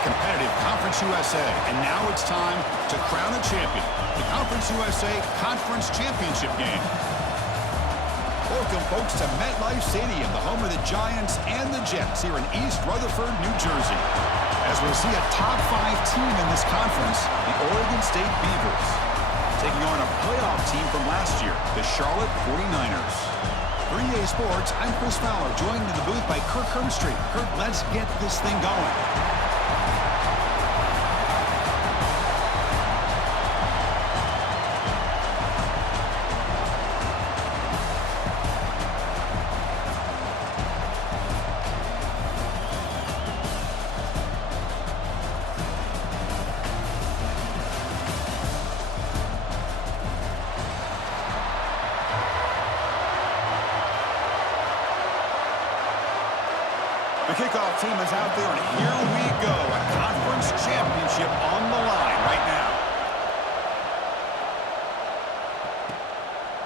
competitive Conference USA, and now it's time to crown a champion. The Conference USA Conference Championship game. Welcome, folks, to MetLife Stadium, the home of the Giants and the Jets here in East Rutherford, New Jersey. As we'll see a top-5 team in this conference, the Oregon State Beavers, taking on a playoff team from last year, the Charlotte 49ers. For EA Sports, I'm Chris Fowler, joined in the booth by Kirk Herbstreit. Kirk, let's get this thing going. The kickoff team is out there, and here we go. A conference championship on the line right now.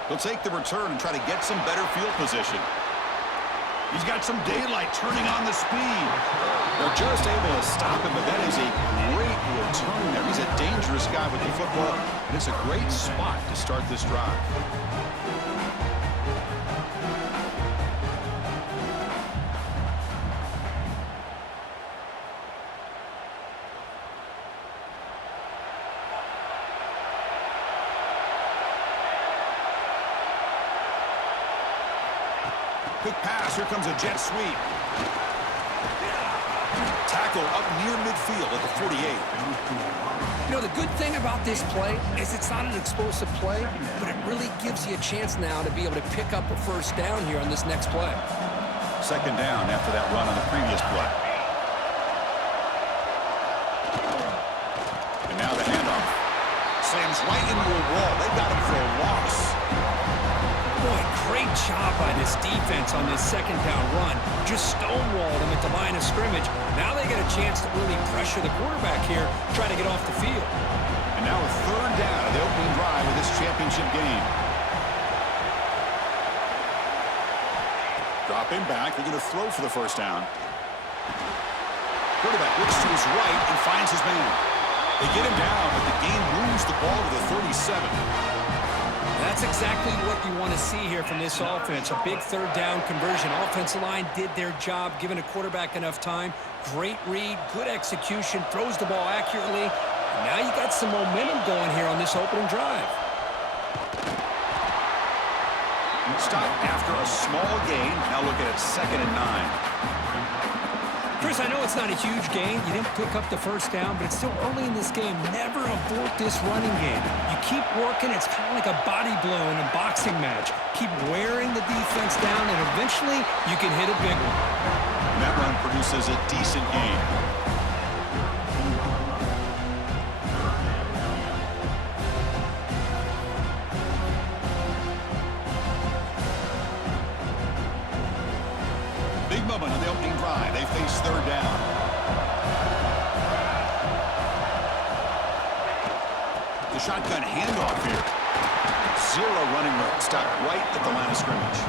He'll take the return and try to get some better field position. He's got some daylight turning on the speed. They're just able to stop him, but that is a great return there. He's a dangerous guy with the football, and it's a great spot to start this drive. Quick pass. Here comes a jet sweep. Tackle up near midfield at the 48. You know, the good thing about this play is it's not an explosive play, but it really gives you a chance now to be able to pick up a first down here on this next play. Second down after that run on the previous play. And now the handoff. Slams right into a wall. They got him for a loss. Boy, great job by this defense on this second down run. Just stonewalled him at the line of scrimmage. Now they get a chance to really pressure the quarterback here, try to get off the field. And now a third down of the opening drive of this championship game. Dropping back. They're going to throw for the first down. Quarterback looks to his right and finds his man. They get him down, but the game moves the ball to the 37. That's exactly what you want to see here from this offense. A big third down conversion. Offensive line did their job, giving a quarterback enough time. Great read, good execution, throws the ball accurately. And now you got some momentum going here on this opening drive. Stop after a small gain. Now looking at 2nd and 9. Chris, I know it's not a huge gain. You didn't pick up the first down, but it's still early in this game. Never abort this running game. You keep working. It's kind of like a body blow in a boxing match. Keep wearing the defense down, and eventually you can hit a big one. And that run produces a decent gain. Big moment on the opening drive. They face third down. The shotgun handoff here. Zero running room. Stopped right at the line of scrimmage.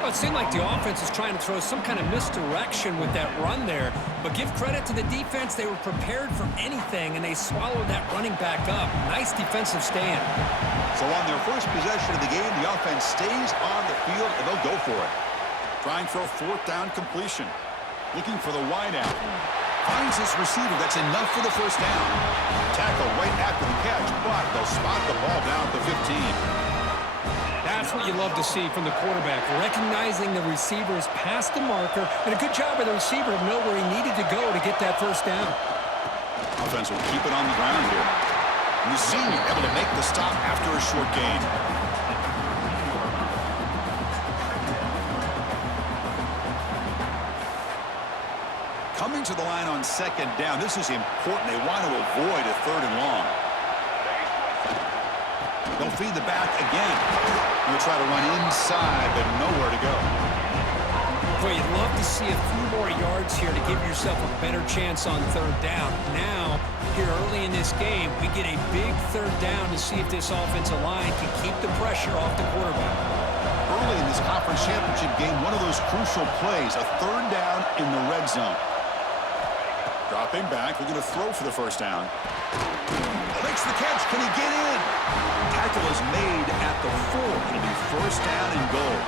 Well, it seemed like the offense was trying to throw some kind of misdirection with that run there. But give credit to the defense. They were prepared for anything, and they swallowed that running back up. Nice defensive stand. So on their first possession of the game, the offense stays on the field, and they'll go for it. Trying for a fourth down completion. Looking for the wideout. Finds his receiver. That's enough for the first down. Tackle right after the catch, but they'll spot the ball down at the 15. That's what you love to see from the quarterback. Recognizing the receiver is past the marker, and a good job by the receiver to know where he needed to go to get that first down. Offense will keep it on the ground here. And the senior able to make the stop after a short gain. Coming to the line on second down. This is important. They want to avoid a third and long. They'll feed the back again. They'll try to run inside, but nowhere to go. Boy, you'd love to see a few more yards here to give yourself a better chance on third down. Now, here early in this game, we get a big third down to see if this offensive line can keep the pressure off the quarterback. Early in this conference championship game, one of those crucial plays, a third down in the red zone. Dropping back, looking to throw for the first down. Makes the catch. Can he get in? Tackle is made at the 4. It'll be first down and goal.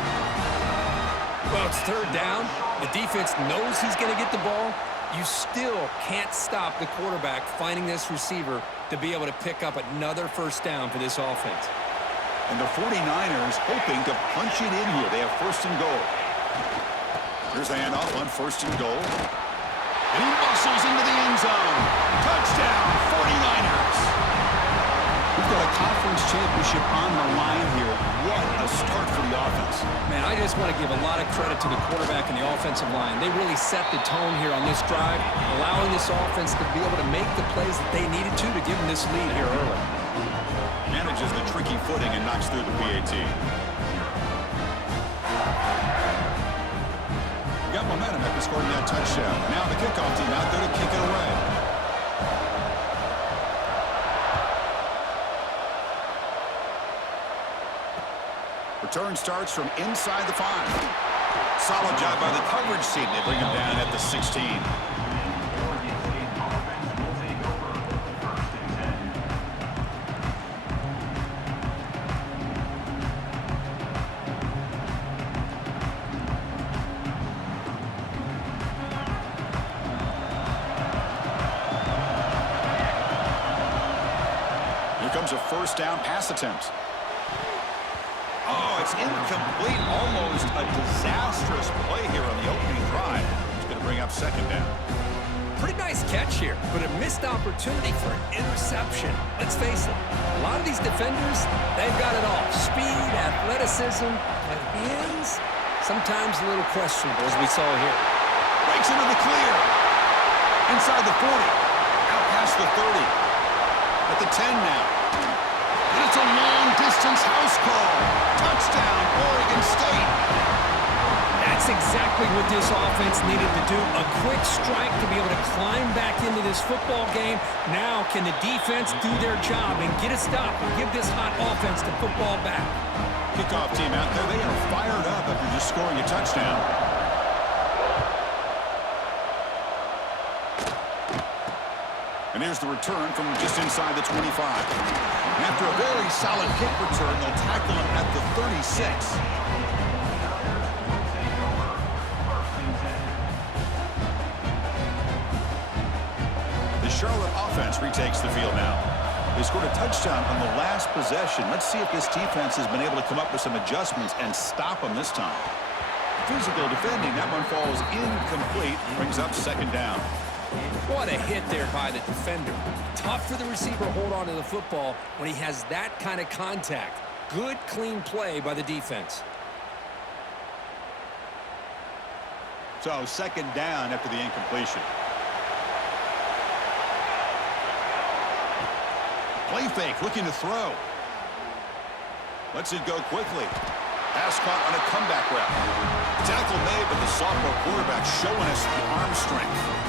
Well, it's third down. The defense knows he's going to get the ball. You still can't stop the quarterback finding this receiver to be able to pick up another first down for this offense. And the 49ers hoping to punch it in here. They have first and goal. Here's the handoff on first and goal. And he muscles into the end zone. Touchdown, 49ers. We've got a conference championship on the line here. What a start for the offense. Man, I just want to give a lot of credit to the quarterback and the offensive line. They really set the tone here on this drive, allowing this offense to be able to make the plays that they needed to give them this lead here early. Manages the tricky footing and knocks through the PAT. Got momentum after scoring that touchdown. Now the kickoff team out there to kick it away. Return starts from inside the 5. Solid job by the coverage team. They bring him down at the 16. Comes a first down pass attempt. Oh, it's incomplete. Almost a disastrous play here on the opening drive. It's going to bring up second down. Pretty nice catch here, but a missed opportunity for an interception. Let's face it, a lot of these defenders, they've got it all. Speed, athleticism, but hands, sometimes a little questionable, as we saw here. Breaks into the clear. Inside the 40. Out past the 30. At the 10 now. And it's a long-distance house call. Touchdown, Oregon State. That's exactly what this offense needed to do. A quick strike to be able to climb back into this football game. Now can the defense do their job and get a stop and give this hot offense the football back? Kickoff team out there. They are fired up after just scoring a touchdown. And here's the return from just inside the 25. And after a very solid kick return, they'll tackle him at the 36. The Charlotte offense retakes the field now. They scored a touchdown on the last possession. Let's see if this defense has been able to come up with some adjustments and stop them this time. Physical defending. That one falls incomplete. Brings up second down. What a hit there by the defender. Tough for the receiver to hold on to the football when he has that kind of contact. Good, clean play by the defense. So second down after the incompletion. Play fake, looking to throw. Lets it go quickly. Pass caught on a comeback route. Tackle made, but the sophomore quarterback showing us the arm strength.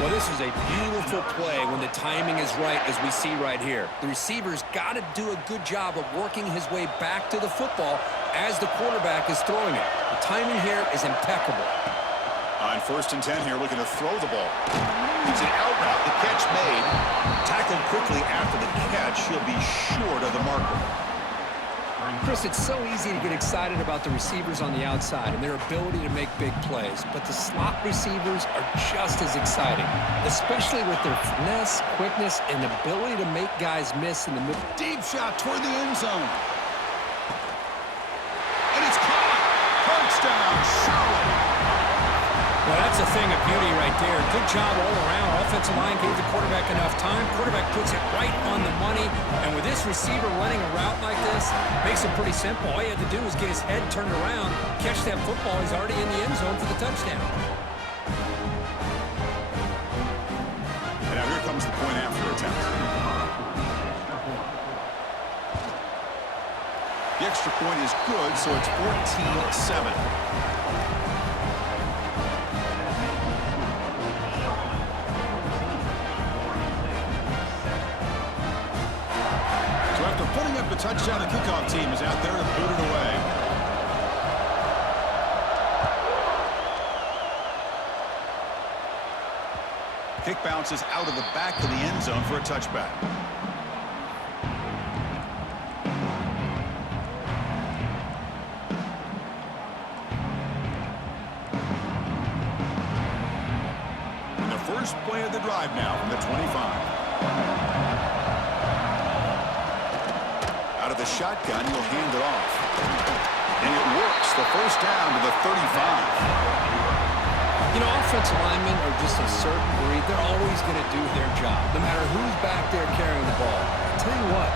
Well, this is a beautiful play when the timing is right, as we see right here. The receiver's got to do a good job of working his way back to the football as the quarterback is throwing it. The timing here is impeccable. On first and 10 here, looking to throw the ball. It's an out route, the catch made. Tackled quickly after the catch. He'll be short of the marker. Chris, it's so easy to get excited about the receivers on the outside and their ability to make big plays, but the slot receivers are just as exciting, especially with their finesse, quickness, and ability to make guys miss in the middle. Deep shot toward the end zone. And it's caught. Touchdown, Charlotte. Well, that's a thing of beauty right there. Good job all around. Offensive line gave the quarterback enough time. Quarterback puts it right on the money. And with this receiver running a route like this, makes it pretty simple. All he had to do was get his head turned around, catch that football. He's already in the end zone for the touchdown. And now here comes the point after attempt. The extra point is good, so it's 14-7. Putting up the touchdown, the kickoff team is out there to boot it away. Kick bounces out of the back of the end zone for a touchback. And the first play of the drive now from the 25. Out of the shotgun, he'll hand it off. And it works. The first down to the 35. You know, offensive linemen are just a certain breed. They're always going to do their job, no matter who's back there carrying the ball. I'll tell you what,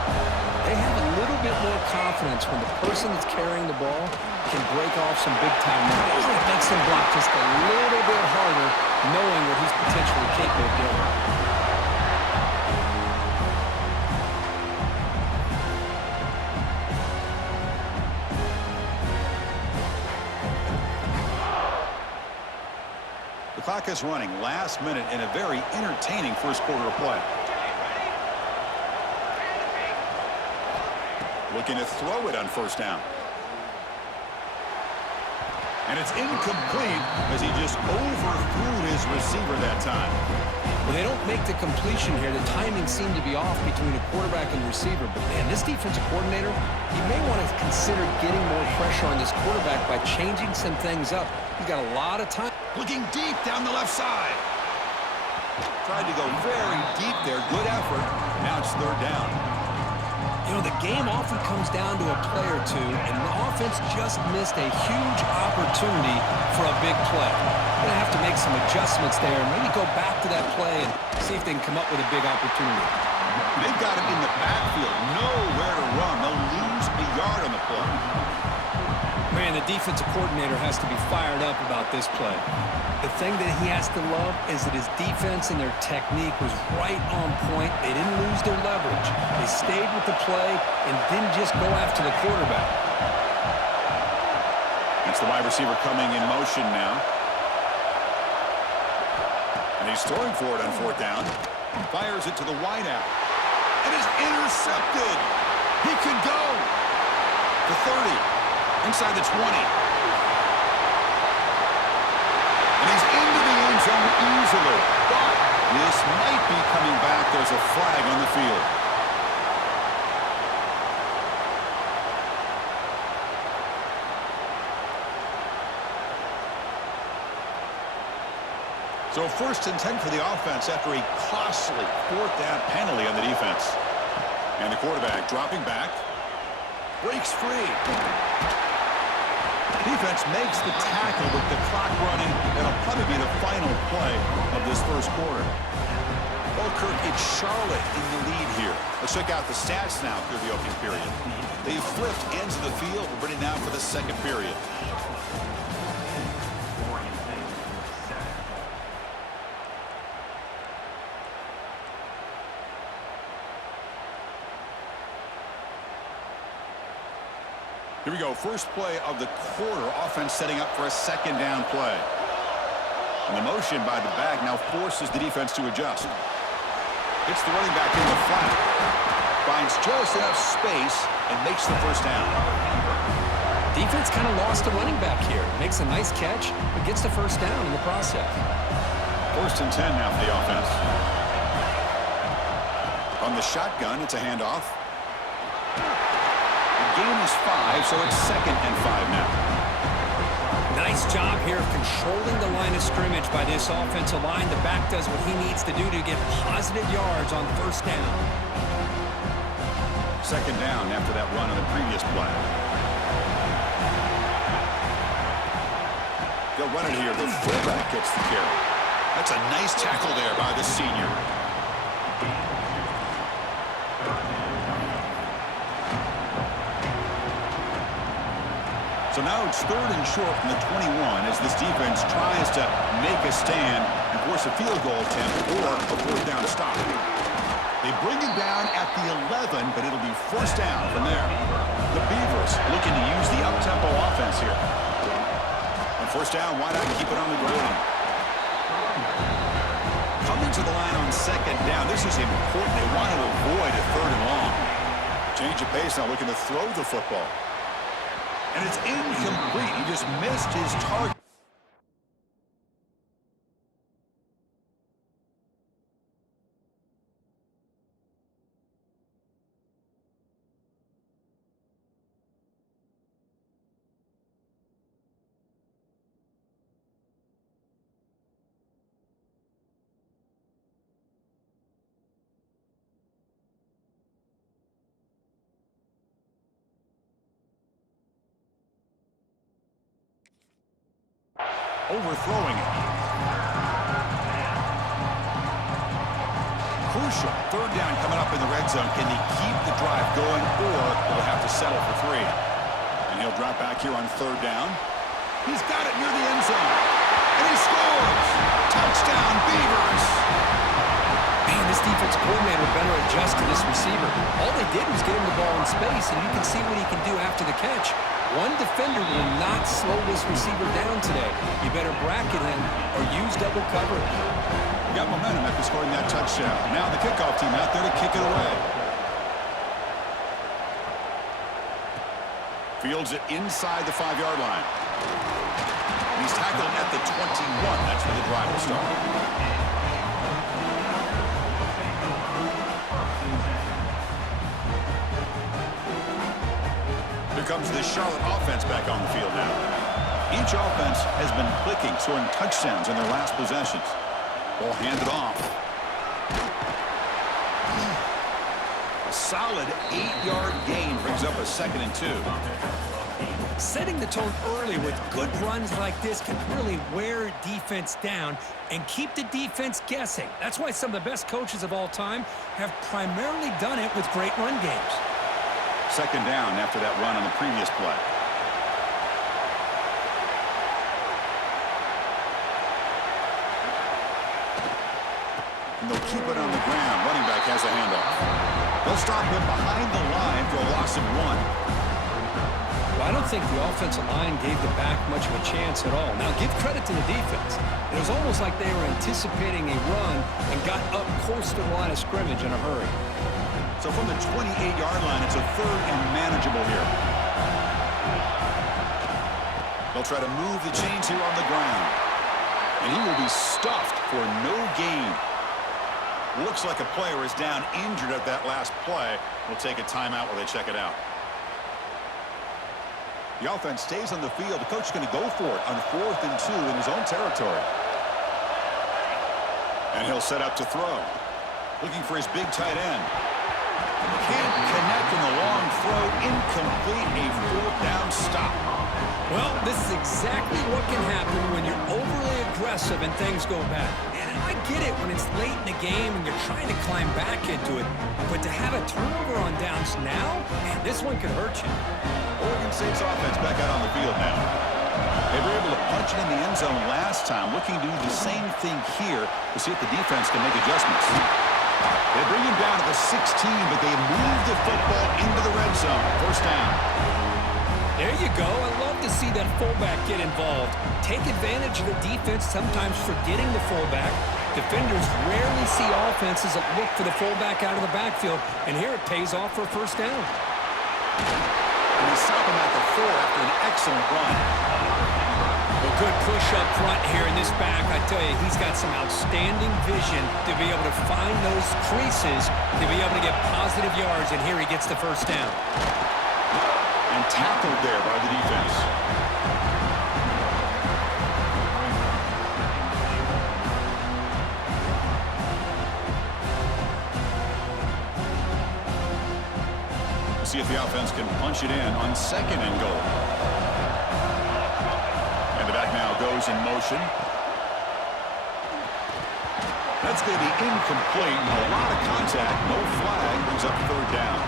they have a little bit more confidence when the person that's carrying the ball can break off some big-time runs. It makes them block just a little bit harder, knowing what he's potentially capable of doing. The clock is running. Last minute in a very entertaining first quarter of play. Looking to throw it on first down. And it's incomplete as he just overthrew his receiver that time. Well, they don't make the completion here. The timing seemed to be off between the quarterback and the receiver. But, man, this defensive coordinator, he may want to consider getting more pressure on this quarterback by changing some things up. He's got a lot of time. Looking deep down the left side. Tried to go very deep there. Good effort. Now it's third down. You know, the game often comes down to a play or two, and the offense just missed a huge opportunity for a big play. They're going to have to make some adjustments there and maybe go back to that play and see if they can come up with a big opportunity. They've got him in the backfield. Nowhere to run. They'll lose a yard on the play. Man, the defensive coordinator has to be fired up about this play. The thing that he has to love is that his defense and their technique was right on point. They didn't lose their leverage. They stayed with the play and didn't just go after the quarterback. That's the wide receiver coming in motion now. And he's throwing for it on fourth down. Fires it to the wideout. And it's intercepted. He could go. The 30. Inside the 20. And he's into the end zone easily. But this might be coming back. There's a flag on the field. So first and 10 for the offense after a costly fourth down penalty on the defense. And the quarterback dropping back. Breaks free. Defense makes the tackle with the clock running. That'll probably be the final play of this first quarter. Well, Kirk, it's Charlotte in the lead here. Let's check out the stats now through the opening period. They've flipped ends of the field. We're ready now for the second period. Here we go. First play of the quarter. Offense setting up for a second down play. And the motion by the back now forces the defense to adjust. Hits the running back in the flat. Finds just enough space and makes the first down. Defense kind of lost the running back here. Makes a nice catch, but gets the first down in the process. First and 10 now for the offense. On the shotgun, it's a handoff. Gain is 5, so it's second and 5 now. Nice job here of controlling the line of scrimmage by this offensive line. The back does what he needs to do to get positive yards on first down. Second down after that run on the previous play. They'll run it here. The fullback gets the carry. That's a nice tackle there by the senior. So now it's third and short from the 21 as this defense tries to make a stand and force a field goal attempt or a fourth down stop. They bring it down at the 11, but it'll be first down from there. The Beavers looking to use the up-tempo offense here. On first down, why not keep it on the ground? Coming to the line on second down. This is important. They want to avoid a third and long. Change of pace now, looking to throw the football. And it's incomplete. He just missed his target. overthrowing it. Crucial. Third down coming up in the red zone. Can they keep the drive going, or will have to settle for 3? And he'll drop back here on third down. He's got it near the end zone. And he scores! Touchdown, Beavers! Man, this defense coordinator better adjust to this receiver. All they did was get him the ball in space, and you can see what he can do after the catch. One defender will not slow this receiver down today. You better bracket him or use double coverage. Got momentum after scoring that touchdown. Now the kickoff team out there to kick it away. Fields it inside the 5-yard line. He's tackled at the 21. That's where the drive will start. Here comes the Charlotte offense back on the field now. Each offense has been clicking, scoring touchdowns in their last possessions. Ball handed off. A solid 8-yard gain brings up a 2nd and 2. Setting the tone early with good runs like this can really wear defense down and keep the defense guessing. That's why some of the best coaches of all time have primarily done it with great run games. 2nd down after that run on the previous play. And they'll keep it on the ground. Running back has a handoff. They'll stop him behind the line for a loss of 1. Well, I don't think the offensive line gave the back much of a chance at all. Now, give credit to the defense. It was almost like they were anticipating a run and got up close to the line of scrimmage in a hurry. So from the 28-yard line, it's a 3rd and manageable here. They'll try to move the chains here on the ground. And he will be stuffed for no gain. Looks like a player is down injured at that last play. We'll take a timeout while they check it out. The offense stays on the field. The coach is going to go for it on 4th and 2 in his own territory. And he'll set up to throw. Looking for his big tight end. Can't connect in the long throw. Incomplete. A 4th down stop. Well, this is exactly what can happen when you're overly aggressive and things go bad. And I get it when it's late in the game and you're trying to climb back into it. But to have a turnover on downs now, man, this one could hurt you. Oregon State's offense back out on the field now. They were able to punch it in the end zone last time, looking to do the same thing here to see if the defense can make adjustments. They bring him down to the 16, but they move the football into the red zone. 1st down. There you go. I love to see that fullback get involved. Take advantage of the defense, sometimes forgetting the fullback. Defenders rarely see offenses that look for the fullback out of the backfield, and here it pays off for a 1st down. And they stop him at the 4 after an excellent run. A good push up front here in this back. I tell you, he's got some outstanding vision to be able to find those creases, to be able to get positive yards, and here he gets the 1st down. And tackled there by the defense. See if the offense can punch it in on 2nd and goal. And the back now goes in motion. That's going to be incomplete. A lot of contact. No flag. Brings up 3rd down.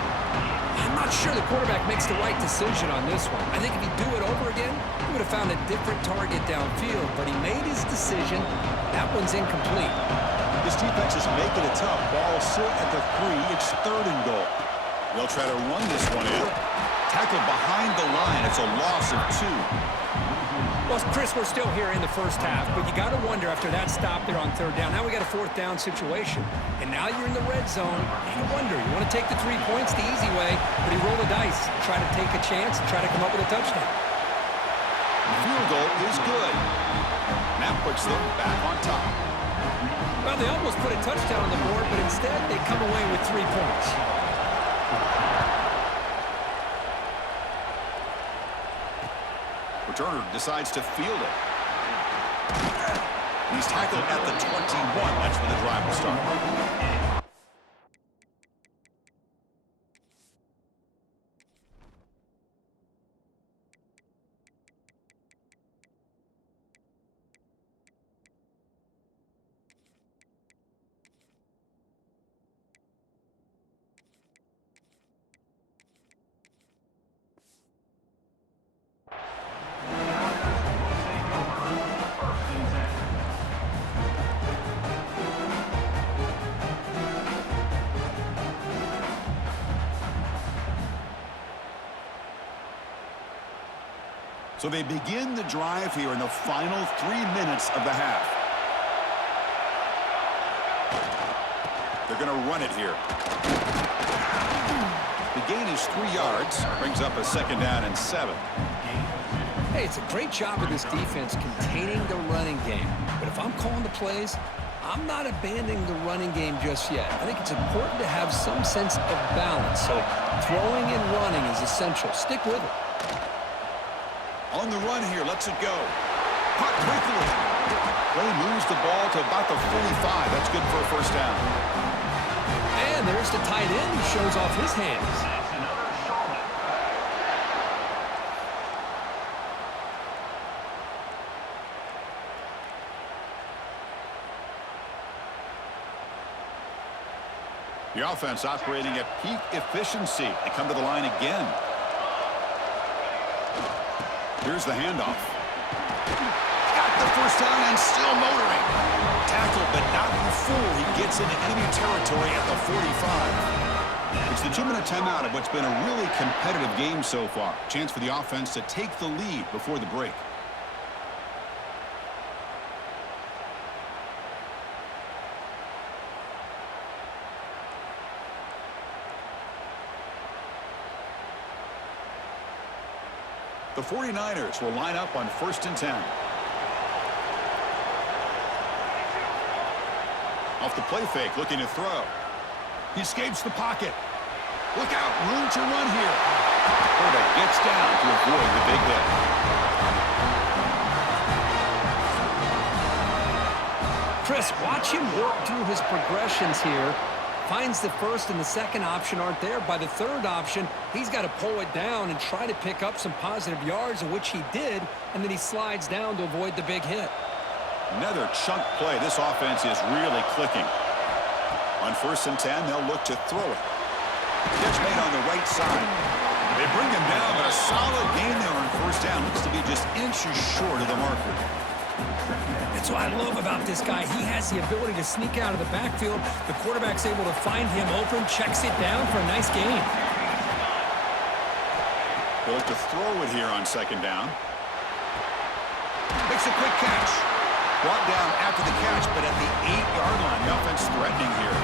I'm not sure the quarterback makes the right decision on this one. I think if he'd do it over again, he would have found a different target downfield. But he made his decision. That one's incomplete. This defense is making it tough. Ball sit at the 3. It's 3rd and goal. They'll try to run this one in. Tackled behind the line. It's a loss of 2. Well, Chris, we're still here in the 1st half, but you got to wonder after that stop there on 3rd down. Now we got a 4th down situation, and now you're in the red zone. You wonder, you want to take the 3 points the easy way, but you roll the dice, try to take a chance, and try to come up with a touchdown. The field goal is good. And that puts them back on top. Well, they almost put a touchdown on the board, but instead they come away with 3 points. Returner decides to field it. He's tackled at the 21. That's where the drive will start. So they begin the drive here in the final 3 minutes of the half. They're going to run it here. The gain is 3 yards. Brings up a 2nd down and 7. Hey, it's a great job of this defense containing the running game. But if I'm calling the plays, I'm not abandoning the running game just yet. I think it's important to have some sense of balance. So throwing and running is essential. Stick with it. On the run here, lets it go. Caught quickly. Play moves the ball to about the 45. That's good for a 1st down. And there's the tight end who shows off his hands. The offense operating at peak efficiency. They come to the line again. Here's the handoff. Got the 1st down and still motoring. Tackled but not before he gets into enemy territory at the 45. It's the 2-minute timeout of what's been a really competitive game so far. Chance for the offense to take the lead before the break. The 49ers will line up on 1st and 10. Off the play fake, looking to throw. He escapes the pocket. Look out, room to run here. Quarterback gets down to avoid the big hit. Chris, watch him work through his progressions here. Finds the 1st and the 2nd option aren't there. By the 3rd option, he's got to pull it down and try to pick up some positive yards, of which he did, and then he slides down to avoid the big hit. Another chunk play. This offense is really clicking. On 1st and 10, they'll look to throw it. Catch made on the right side. They bring him down, but a solid gain there on 1st down. Looks to be just inches short of the marker. That's what I love about this guy. He has the ability to sneak out of the backfield. The quarterback's able to find him open, checks it down for a nice gain. They'll look to throw it here on 2nd down. Makes a quick catch. Brought down after the catch, but at the 8-yard line. The offense threatening here.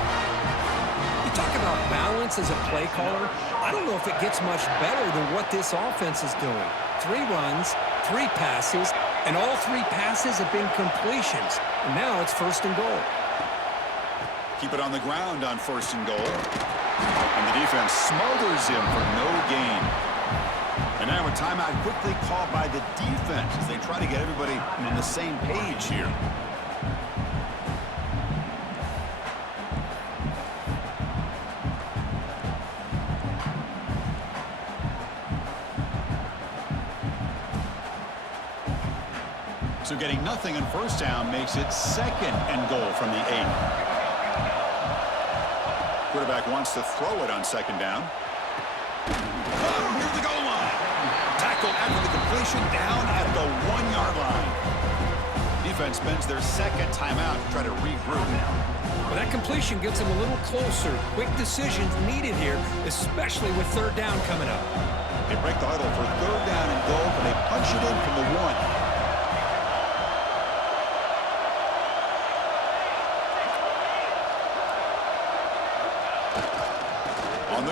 You talk about balance as a play caller. I don't know if it gets much better than what this offense is doing. 3 runs, 3 passes, and all 3 passes have been completions. And now it's 1st and goal. Keep it on the ground on 1st and goal. And the defense smothers him for no gain. And now a timeout quickly called by the defense as they try to get everybody on the same page here. So getting nothing on 1st down makes it 2nd and goal from the 8. Quarterback wants to throw it on 2nd down. Near the goal line. Tackled after the completion down at the 1-yard line. Defense spends their 2nd timeout to try to regroup. Well, that completion gets them a little closer. Quick decisions needed here, especially with 3rd down coming up. They break the huddle for 3rd down and goal, but they punch it in from the 1.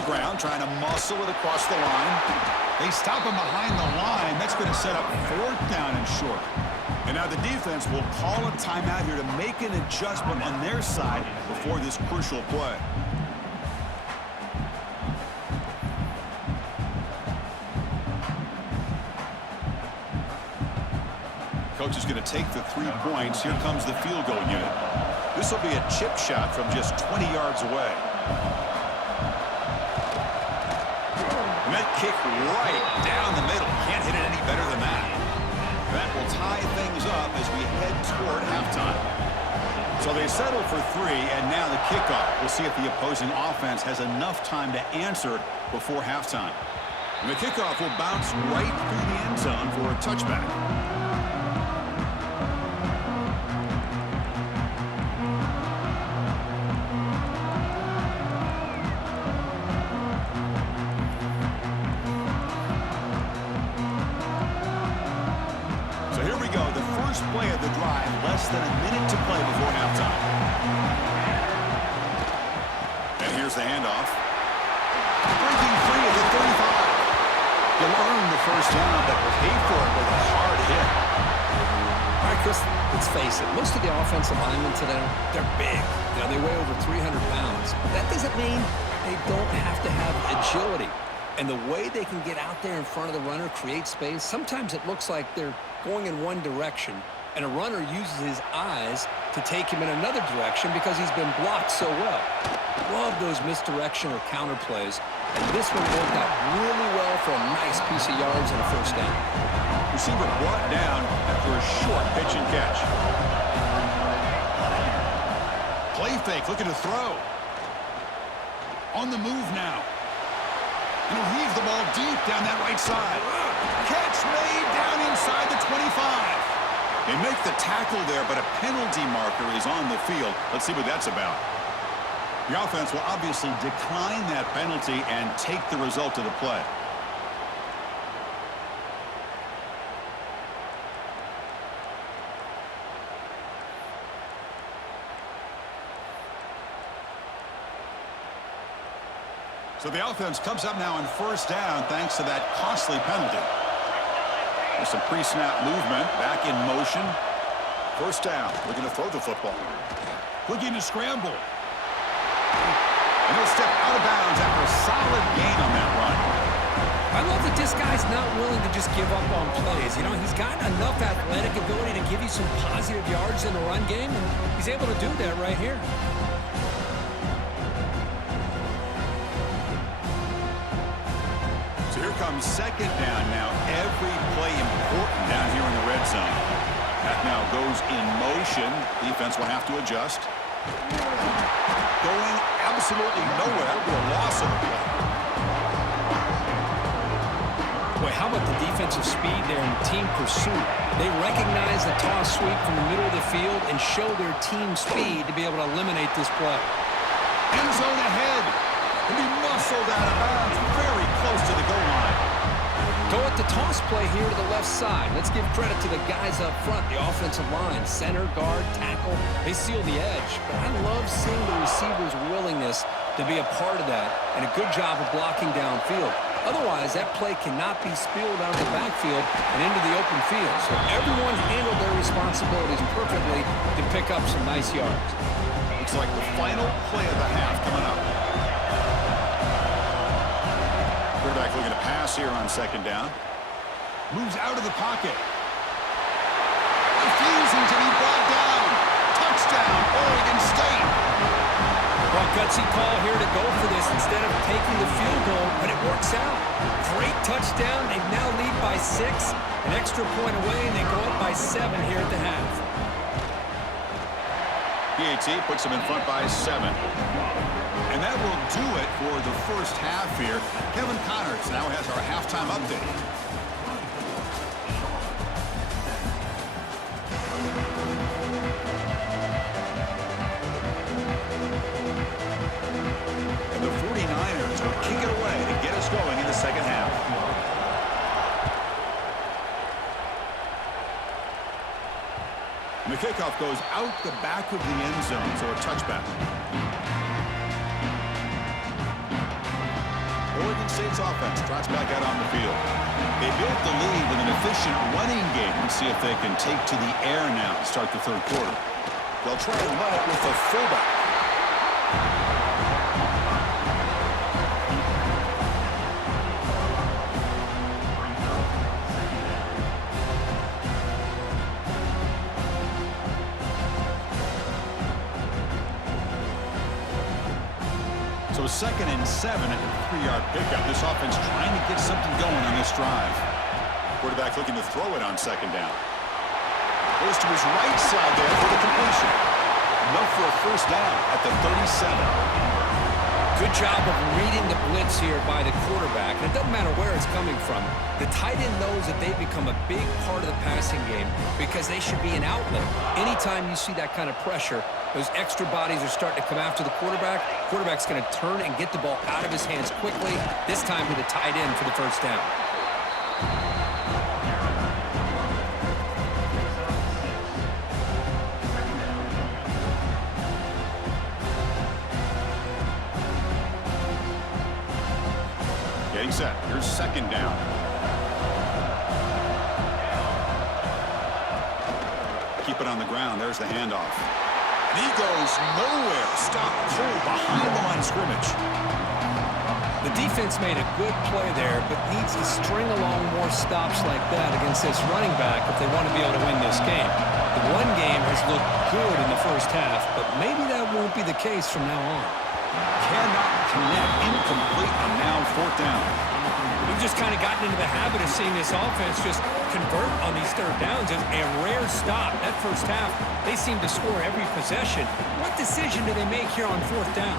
Ground, trying to muscle it across the line. They stop him behind the line. That's going to set up 4th down and short. And now the defense will call a timeout here to make an adjustment on their side before this crucial play. Coach is going to take the 3 points. Here comes the field goal unit. This will be a chip shot from just 20 yards away. That kick right down the middle. Can't hit it any better than that. That will tie things up as we head toward halftime. So they settle for 3, and now the kickoff. We'll see if the opposing offense has enough time to answer before halftime. And the kickoff will bounce right through the end zone for a touchback. play before halftime. And here's the handoff. Breaking free at the 35. You'll earn the first down, but pay for it with a hard hit. All right, Chris, let's face it. Most of the offensive linemen today, they're big. You know, they weigh over 300 pounds. That doesn't mean they don't have to have agility. And the way they can get out there in front of the runner, create space, sometimes it looks like they're going in one direction, and a runner uses his eyes to take him in another direction because he's been blocked so well. Love those misdirection or counter plays, and this one worked out really well for a nice piece of yards and a first down. Receiver brought down after a short pitch and catch. Play fake, looking to throw. On the move now. And he'll heave the ball deep down that right side. Catch made down inside the 25. They make the tackle there, but a penalty marker is on the field. Let's see what that's about. The offense will obviously decline that penalty and take the result of the play. So the offense comes up now in first down thanks to that costly penalty. There's some pre-snap movement, back in motion. First down, looking to throw the football. Looking to scramble. And he'll step out of bounds after a solid gain on that run. I love that this guy's not willing to just give up on plays. You know, he's got enough athletic ability to give you some positive yards in the run game, and he's able to do that right here. So here comes second down now. Every play important down here in the red zone. That now goes in motion. Defense will have to adjust. Going absolutely nowhere with a loss of the play. Boy, how about the defensive speed there in team pursuit? They recognize the toss sweep from the middle of the field and show their team speed to be able to eliminate this play. End zone ahead. And he muscled out of bounds very close to the goal line. Go at the toss play here to the left side. Let's give credit to the guys up front, the offensive line, center, guard, tackle. They seal the edge. But I love seeing the receiver's willingness to be a part of that and a good job of blocking downfield. Otherwise, that play cannot be spilled out of the backfield and into the open field. So everyone handled their responsibilities perfectly to pick up some nice yards. Looks like the final play of the half coming up. Quarterback looking to pass here on second down. Moves out of the pocket. Refusing to be brought down. Touchdown, Oregon State. Well, gutsy call here to go for this instead of taking the field goal, but it works out. Great touchdown. They now lead by 6. An extra point away, and they go up by 7 here at the half. PAT puts them in front by 7. And that will do it for the first half here. Kevin Connors now has our halftime update. And the 49ers will kick it away to get us going in the second half. And the kickoff goes out the back of the end zone, so a touchback. Oregon State's offense trots back out on the field. They built the lead with an efficient running game. Let's see if they can take to the air now to start the third quarter. They'll try and run it with the fullback. So 2nd and 7 at the 3-yard pickup. This offense trying to get something going on this drive. Quarterback looking to throw it on second down. Goes to his right side there for the completion. Enough for a first down at the 37. Good job of reading the blitz here by the quarterback. And it doesn't matter where it's coming from. The tight end knows that they've become a big part of the passing game because they should be an outlet. Anytime you see that kind of pressure, those extra bodies are starting to come after the quarterback. Quarterback's going to turn and get the ball out of his hands quickly, this time to the tight end for the first down. Getting set. Here's second down. Keep it on the ground. There's the handoff. And he goes nowhere. Stop cold behind the line of scrimmage. The defense made a good play there, but needs to string along more stops like that against this running back if they want to be able to win this game. The run game has looked good in the first half, but maybe that won't be the case from now on. Cannot connect. Incomplete, and now fourth down. We've just kind of gotten into the habit of seeing this offense just convert on these third downs. It's a rare stop. That first half, they seem to score every possession. What decision do they make here on fourth down?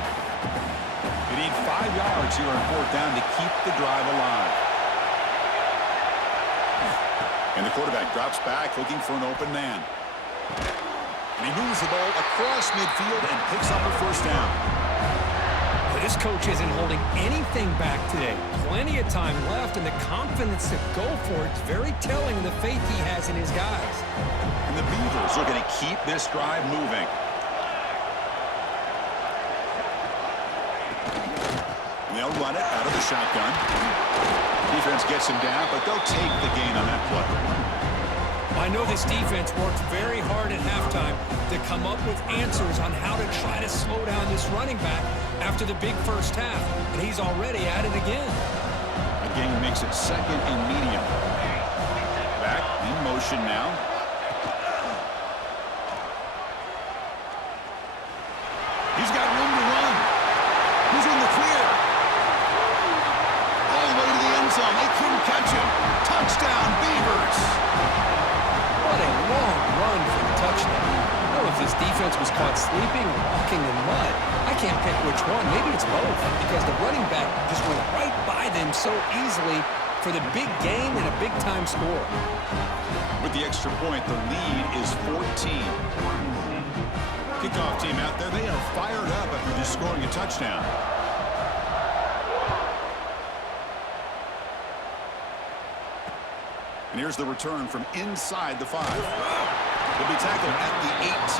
They need 5 yards here on fourth down to keep the drive alive. And the quarterback drops back, looking for an open man. And he moves the ball across midfield and picks up a first down. Well, this coach isn't holding anything back today. Plenty of time left, and the confidence to go for it is very telling of the faith he has in his guys. And the Beavers are going to keep this drive moving. They'll run it out of the shotgun. Defense gets him down, but they'll take the gain on that play. I know this defense worked very hard at halftime to come up with answers on how to try to slow down this running back after the big first half, and he's already at it again. The game makes it second and medium. Back in motion now. He's got room to run. He's in the clear. Zone. They couldn't catch him. Touchdown, Beavers. What a long run for the touchdown. I don't know if this defense was caught sleeping or walking in mud. I can't pick which one. Maybe it's both, because the running back just went right by them so easily for the big gain and a big-time score. With the extra point, the lead is 14. Kickoff team out there. They are fired up after just scoring a touchdown. And here's the return from inside the 5. He'll be tackled at the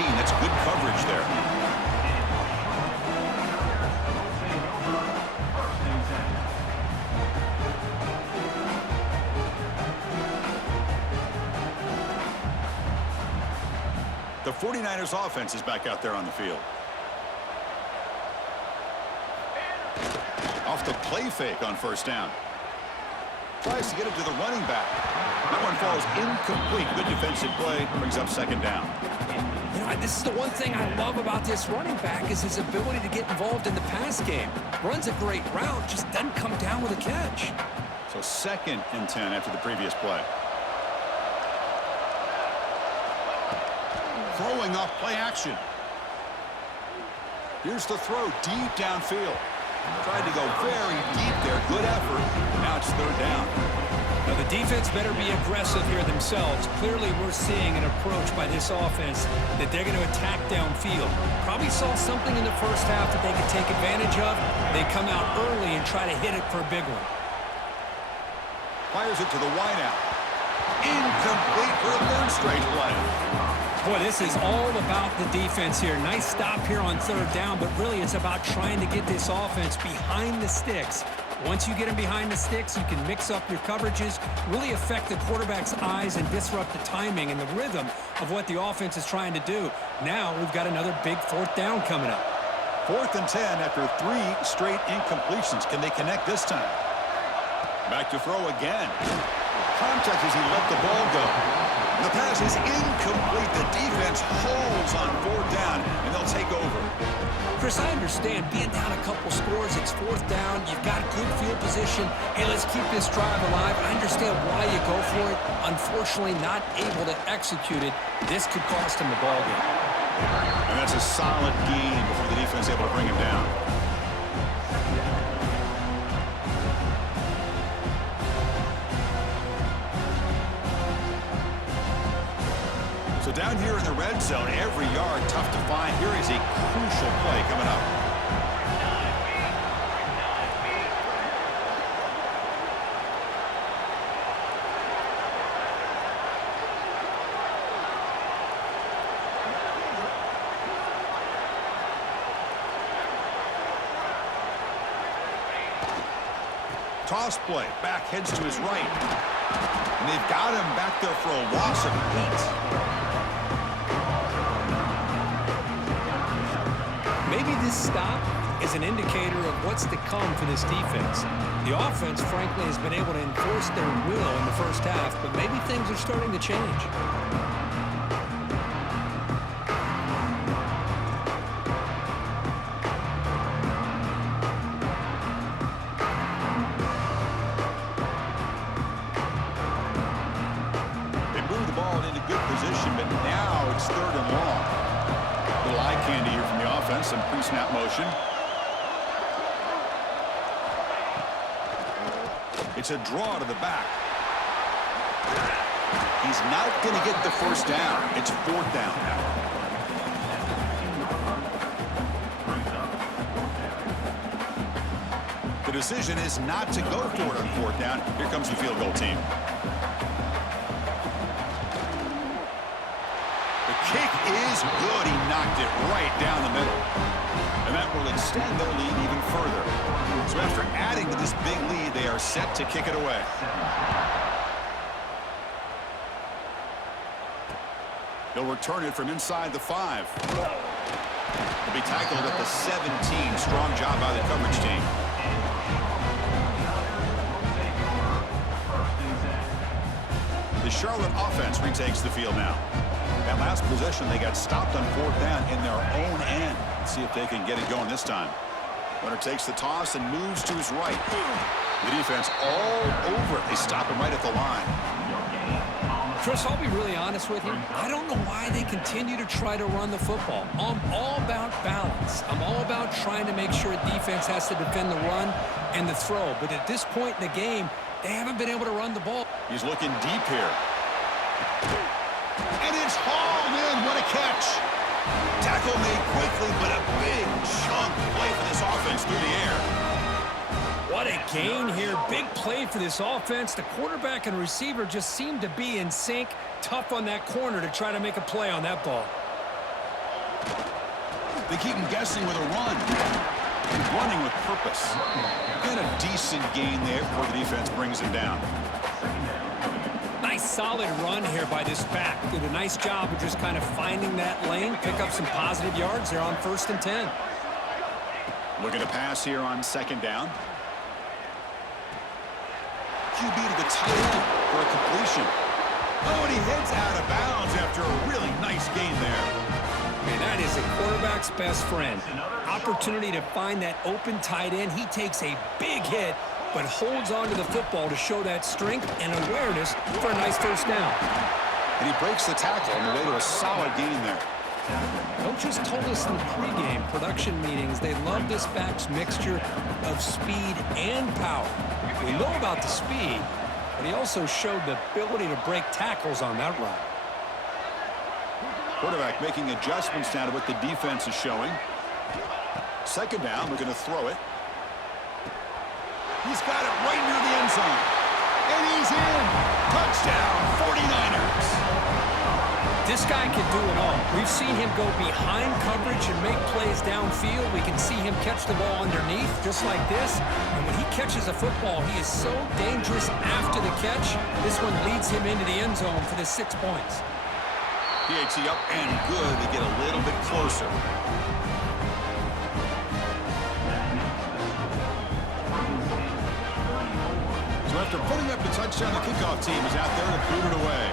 18. That's good coverage there. The 49ers offense is back out there on the field. Off the play fake on first down. Tries to get it to the running back. That one falls incomplete. Good defensive play. Brings up second down. You know, this is the one thing I love about this running back is his ability to get involved in the pass game. Runs a great route, just doesn't come down with a catch. So second and 10 after the previous play. Throwing off play action. Here's the throw deep downfield. Tried to go very deep there. Good effort. Now it's third down. Now the defense better be aggressive here themselves. Clearly we're seeing an approach by this offense that they're going to attack downfield. Probably saw something in the first half that they could take advantage of. They come out early and try to hit it for a big one. Fires it to the wideout. Incomplete for a third straight play. Boy, this is all about the defense here. Nice stop here on third down, but really it's about trying to get this offense behind the sticks. Once you get them behind the sticks, you can mix up your coverages, really affect the quarterback's eyes and disrupt the timing and the rhythm of what the offense is trying to do. Now we've got another big fourth down coming up. 4th and 10 after 3 straight incompletions. Can they connect this time? Back to throw again. Contact as he let the ball go. The pass is incomplete. The defense holds on 4th down, and they'll take over. Chris, I understand being down a couple scores, it's 4th down, you've got good field position. Hey, let's keep this drive alive. I understand why you go for it. Unfortunately, not able to execute it. This could cost him the ball game. And that's a solid gain before the defense is able to bring him down. So down here in the red zone, every yard tough to find. Here is a crucial play coming up. Toss play. Back heads to his right. And they've got him back there for a loss of 8. Maybe this stop is an indicator of what's to come for this defense. The offense, frankly, has been able to enforce their will in the first half, but maybe things are starting to change. They move the ball into good position, but now it's 3rd and long. Little eye candy here from the offense, some pre-snap motion. It's a draw to the back. He's not going to get the first down. It's 4th down now. The decision is not to go for it on 4th down. Here comes the field goal team. The kick is good. He knocked it right down the middle. And that will extend their lead even further. So after adding to this big lead, they are set to kick it away. They'll return it from inside the 5. They'll be tackled at the 17. Strong job by the coverage team. The Charlotte offense retakes the field now. That last possession, they got stopped on 4th down in their own end. Let's see if they can get it going this time. Runner takes the toss and moves to his right. The defense all over it. They stop him right at the line. Chris, I'll be really honest with you. I don't know why they continue to try to run the football. I'm all about balance. I'm all about trying to make sure defense has to defend the run and the throw. But at this point in the game, they haven't been able to run the ball. He's looking deep here. And it's hauled in. What a catch. Tackle made quickly, but a big chunk play for this offense through the air. What a gain here. Big play for this offense. The quarterback and receiver just seem to be in sync. Tough on that corner to try to make a play on that ball. They keep him guessing with a run. Running with purpose. And a decent gain there before the defense brings him down. Nice solid run here by this back. Did a nice job of just kind of finding that lane, pick up some positive yards there on 1st and 10. Looking to pass here on 2nd down. QB to the tight end for a completion. Oh, and he heads out of bounds after a really nice gain there. Man, that is a quarterback's best friend. Opportunity to find that open tight end. He takes a big hit, but holds on to the football to show that strength and awareness for a nice 1st down. And he breaks the tackle on the way to a solid gain there. Coaches told us in the pregame production meetings they love this back's mixture of speed and power. We know about the speed, but he also showed the ability to break tackles on that run. Quarterback making adjustments now to what the defense is showing. 2nd down, we're going to throw it. He's got it right near the end zone. And he's in. Touchdown, 49ers. This guy can do it all. We've seen him go behind coverage and make plays downfield. We can see him catch the ball underneath, just like this. And when he catches a football, he is so dangerous after the catch. This one leads him into the end zone for the 6 points. PAT up and good. They get a little bit closer. So after putting up the touchdown, the kickoff team is out there to boot it away.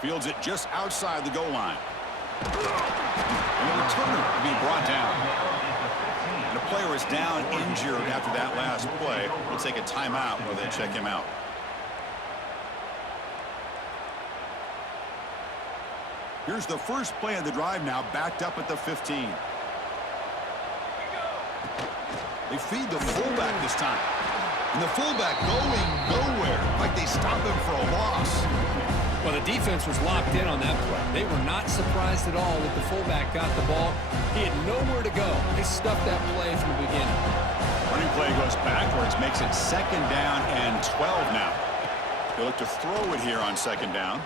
Fields it just outside the goal line. And the returner being brought down. And the player is down injured after that last play. We'll take a timeout while they check him out. Here's the first play of the drive now, backed up at the 15. They feed the fullback this time. And the fullback going nowhere. Like they stop him for a loss. Well, the defense was locked in on that play. They were not surprised at all that the fullback got the ball. He had nowhere to go. They stuffed that play from the beginning. Running play goes backwards, makes it 2nd down and 12 now. They look to throw it here on 2nd down.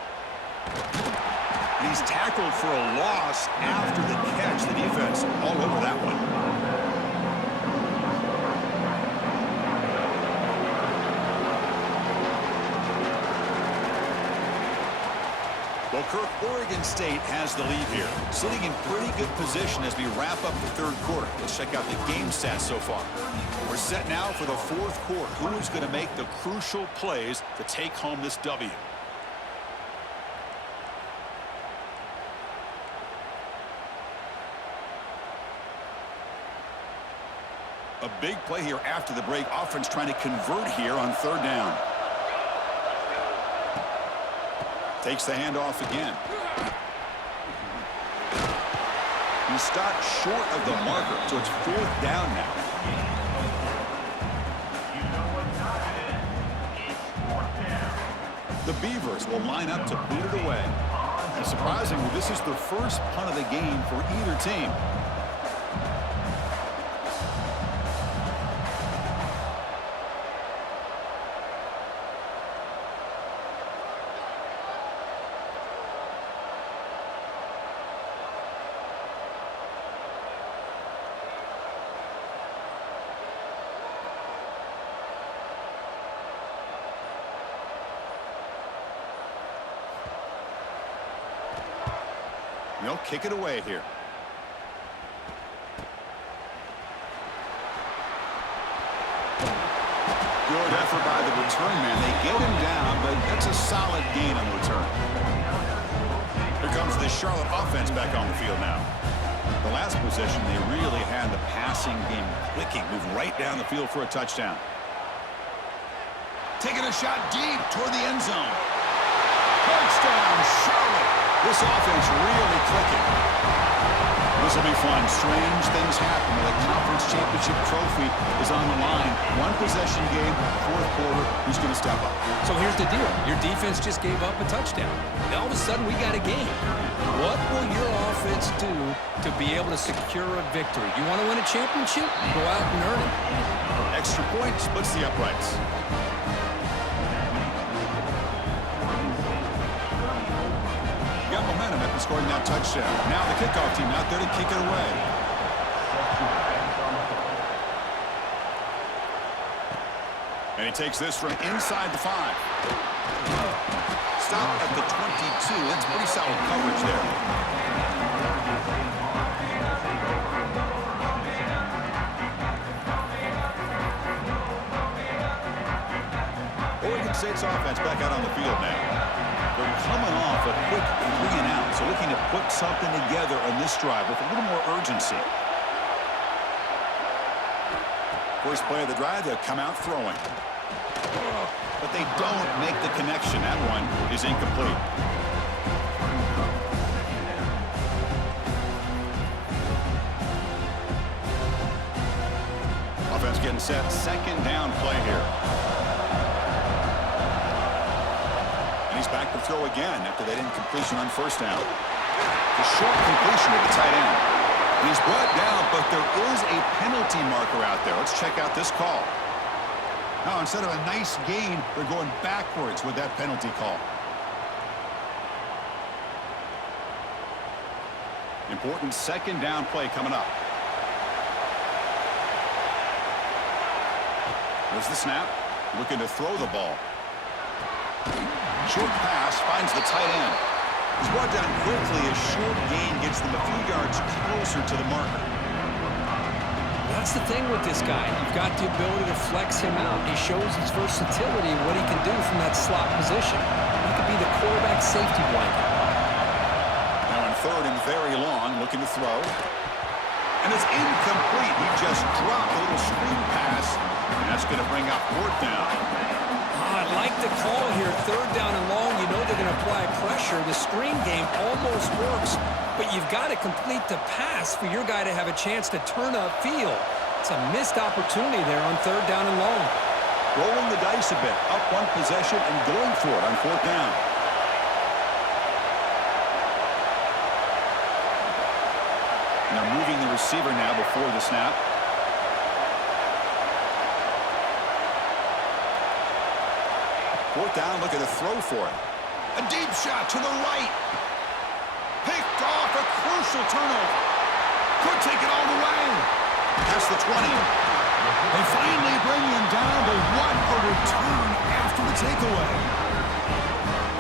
He's tackled for a loss after the catch. The defense all over that one. Well, Kirk, Oregon State has the lead here, sitting in pretty good position as we wrap up the third quarter. Let's check out the game stats so far. We're set now for the fourth quarter. Who is going to make the crucial plays to take home this W? A big play here after the break. Offense trying to convert here on third down. Takes the handoff again. He stopped short of the marker, so it's fourth down now. The Beavers will line up to boot it away. And surprisingly, this is the first punt of the game for either team. They'll kick it away here. Good effort by the return man. They get him down, but that's a solid gain on the return. Here comes the Charlotte offense back on the field now. The last possession, they really had the passing game clicking. Moved right down the field for a touchdown. Taking a shot deep toward the end zone. Touchdown, Charlotte. This offense really clicking. This will be fun. Strange things happen when the conference championship trophy is on the line. One possession game, fourth quarter. Who's going to step up? So here's the deal. Your defense just gave up a touchdown. Now all of a sudden we got a game. What will your offense do to be able to secure a victory? You want to win a championship? Go out and earn it. Extra point splits the uprights. Got momentum after scoring that touchdown. Now the kickoff team out there to kick it away. And he takes this from inside the 5. Stop at the 22. That's pretty solid coverage there. Oregon State's offense back out on the field now. They're coming off a quick 3 and out, so looking to put something together on this drive with a little more urgency. First play of the drive, they'll come out throwing. But they don't make the connection. That one is incomplete. Offense getting set. Second down play here. He's back to throw again after that incompletion on first down. The short completion to the tight end. He's brought down, but there is a penalty marker out there. Let's check out this call. Now, instead of a nice gain, they're going backwards with that penalty call. Important second down play coming up. There's the snap. Looking to throw the ball. Short pass finds the tight end. He's brought down quickly. A short gain gets them a few yards closer to the marker. That's the thing with this guy. You've got the ability to flex him out. He shows his versatility and what he can do from that slot position. He could be the quarterback safety blanket. Now in third and very long, looking to throw. And it's incomplete. He just dropped a little screen pass, and that's going to bring up fourth down. I like the call here. Third down and long. You know they're going to apply pressure. The screen game almost works, but you've got to complete the pass for your guy to have a chance to turn upfield. It's a missed opportunity there on third down and long. Rolling the dice a bit. Up one possession and going for it on fourth down. Now moving the receiver now before the snap. Fourth down, looking to throw for it. A deep shot to the right. Picked off, a crucial turnover. Could take it all the way. Past the 20. They finally bring him down, but what a return after the takeaway.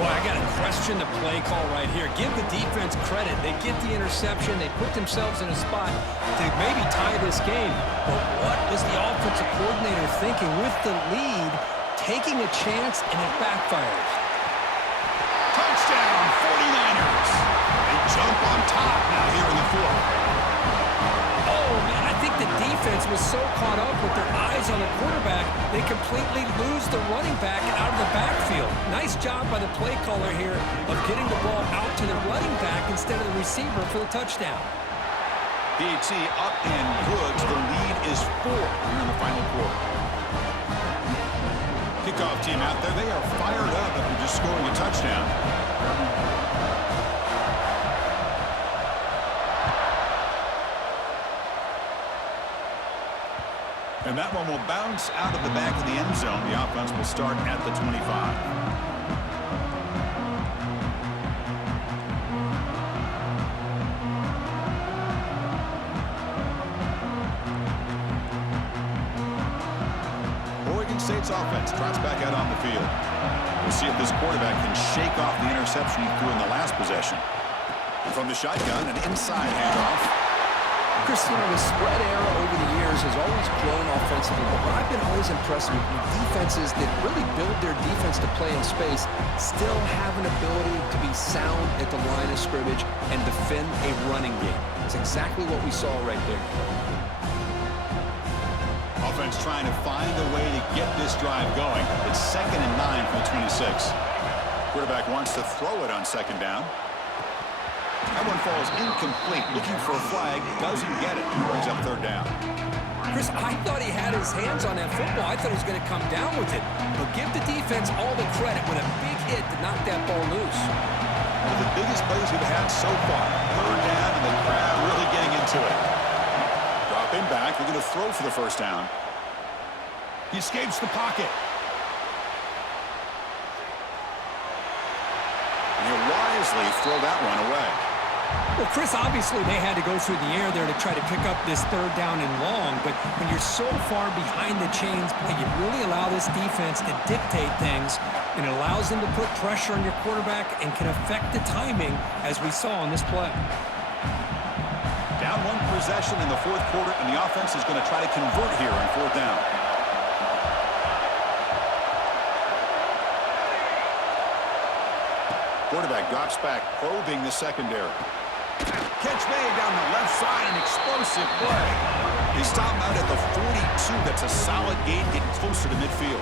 Boy, I got to question the play call right here. Give the defense credit. They get the interception. They put themselves in a spot to maybe tie this game. But what was the offensive coordinator thinking with the lead, taking a chance, and it backfires? Touchdown, 49ers. They jump on top now here in the fourth. Oh, man, I think the defense was so caught up with their eyes on the quarterback, they completely lose the running back out of the backfield. Nice job by the play caller here of getting the ball out to the running back instead of the receiver for the touchdown. PAT up and good. The lead is 4 here in the final quarter. Kickoff team out there. They are fired up after just scoring a touchdown. And that one will bounce out of the back of the end zone. The offense will start at the 25. Oregon State's offense trots back out on the field. We'll see if this quarterback can shake off the interception he threw in the last possession. From the shotgun, an inside handoff. Chris, you know, the spread era over the years has always grown offensively, but what I've been always impressed with defenses that really build their defense to play in space still have an ability to be sound at the line of scrimmage and defend a running game. It's exactly what we saw right there. Offense trying to find a way to get this drive going. It's 2nd and 9 for the 26. Quarterback wants to throw it on 2nd down. That one falls incomplete. Looking for a flag. Doesn't get it. Brings up 3rd down. Chris, I thought he had his hands on that football. I thought he was going to come down with it. But give the defense all the credit with a big hit to knock that ball loose. One of the biggest plays we've had so far. 3rd down, and the crowd really getting into it. Drop him back. We're going to throw for the 1st down. He escapes the pocket. And he'll wisely throw that one away. Well, Chris, obviously they had to go through the air there to try to pick up this 3rd down and long, but when you're so far behind the chains, you really allow this defense to dictate things, and it allows them to put pressure on your quarterback and can affect the timing, as we saw on this play. Down 1 possession in the 4th quarter, and the offense is going to try to convert here on 4th down. Quarterback drops back, probing the secondary. Catch made down the left side, an explosive play. They stop him out at the 42. That's a solid gain, getting closer to midfield.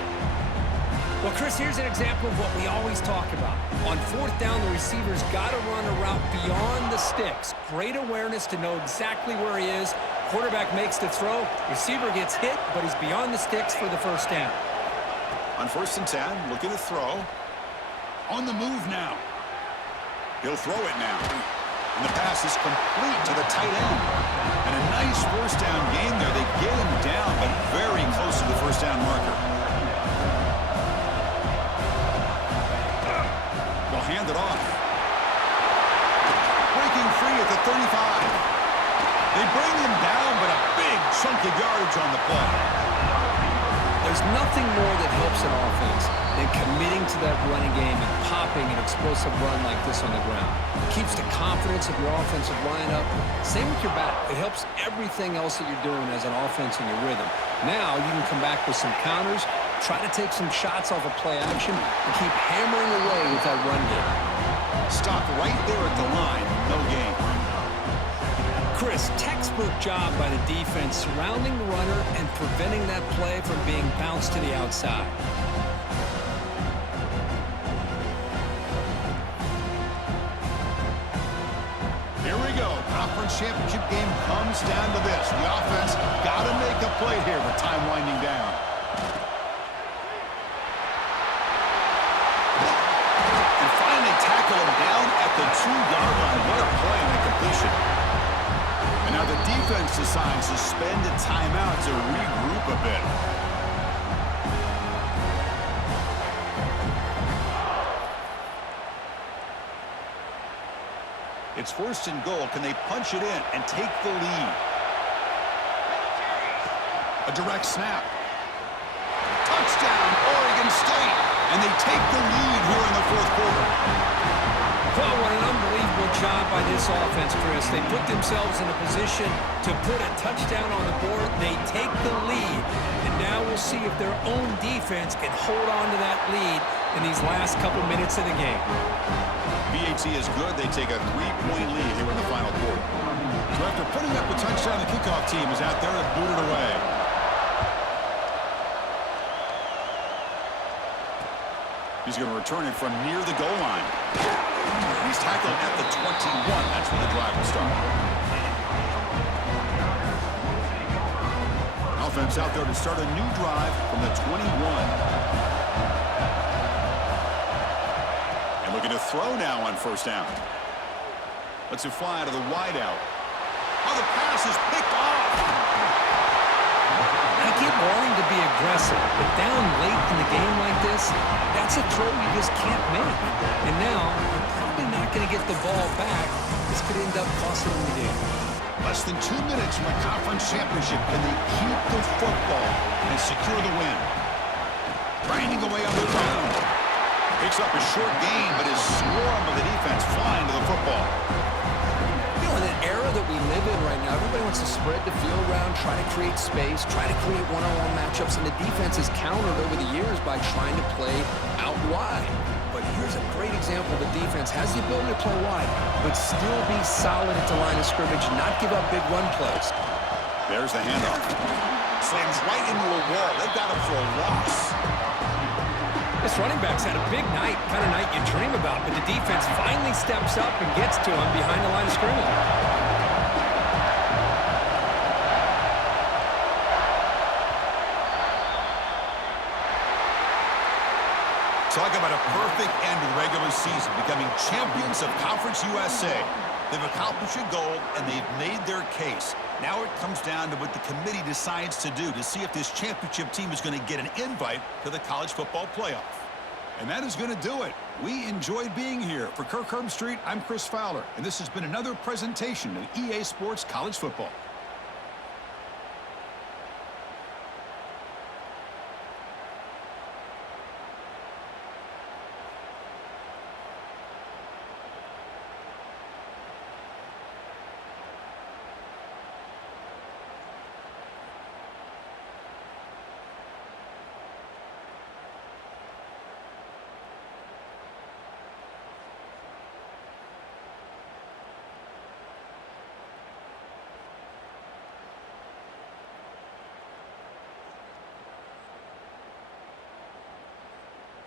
Well, Chris, here's an example of what we always talk about. On 4th down, the receiver's got to run a route beyond the sticks. Great awareness to know exactly where he is. Quarterback makes the throw. Receiver gets hit, but he's beyond the sticks for the 1st down. On 1st and 10, looking to throw. On the move now. He'll throw it now. And the pass is complete to the tight end. And a nice 1st down gain there. They get him down, but very close to the 1st down marker. They'll hand it off. Breaking free at the 35. They bring him down, but a big chunk of yardage on the play. There's nothing more that helps an offense than committing to that running game and popping an explosive run like this on the ground. It keeps the confidence of your offensive lineup. Same with your back. It helps everything else that you're doing as an offense in your rhythm. Now you can come back with some counters, try to take some shots off of play action, and keep hammering away with that run game. Stop right there at the line. No gain. Chris, textbook job by the defense surrounding the runner and preventing that play from being bounced to the outside. Here we go. Conference championship game comes down to this. The offense got to make a play here with time winding down. And finally tackle him down at the 2-yard line. What a play on that completion. And now the defense decides to spend a timeout to regroup a bit. It's first and goal. Can they punch it in and take the lead? A direct snap. Touchdown, Oregon State. And they take the lead here in the fourth quarter. Well, what an unbelievable job by this offense, Chris. They put themselves in a position to put a touchdown on the board. They take the lead. And now we'll see if their own defense can hold on to that lead in these last couple minutes of the game. BAT is good. They take a 3-point lead here in the final quarter. So after putting up a touchdown, the kickoff team is out there to boot it away. He's going to return it from near the goal line. He's tackled at the 21. That's where the drive will start. Offense out there to start a new drive from the 21. And looking to throw now on first down. Lets it fly out of the wideout. Oh, the pass is picked off. I get wanting to be aggressive, but down late in the game like this, that's a throw you just can't make. And now, you're probably not going to get the ball back. This could end up costing them the game. Less than 2 minutes from a conference championship. Can they keep the football and secure the win? Grinding away on the ground. Picks up a short gain, but his swarm of the defense flying to the football. You know, in an era that we live in right now, everybody wants to spread the field around, try to create space, try to create one-on-one matchups, and the defense has countered over the years by trying to play out wide. But here's a great example. The defense has the ability to play wide, but still be solid at the line of scrimmage, not give up big run plays. There's the handoff. Slams right into a wall. They've got him for a loss. This running back's had a big night, kind of night you dream about, but the defense finally steps up and gets to him behind the line of scrimmage. Talk about a perfect end to the regular season, becoming champions of Conference USA. They've accomplished a goal, and they've made their case. Now it comes down to what the committee decides to do to see if this championship team is going to get an invite to the college football playoff. And that is going to do it. We enjoyed being here. For Kirk Herbstreit, I'm Chris Fowler, and this has been another presentation of EA Sports College Football.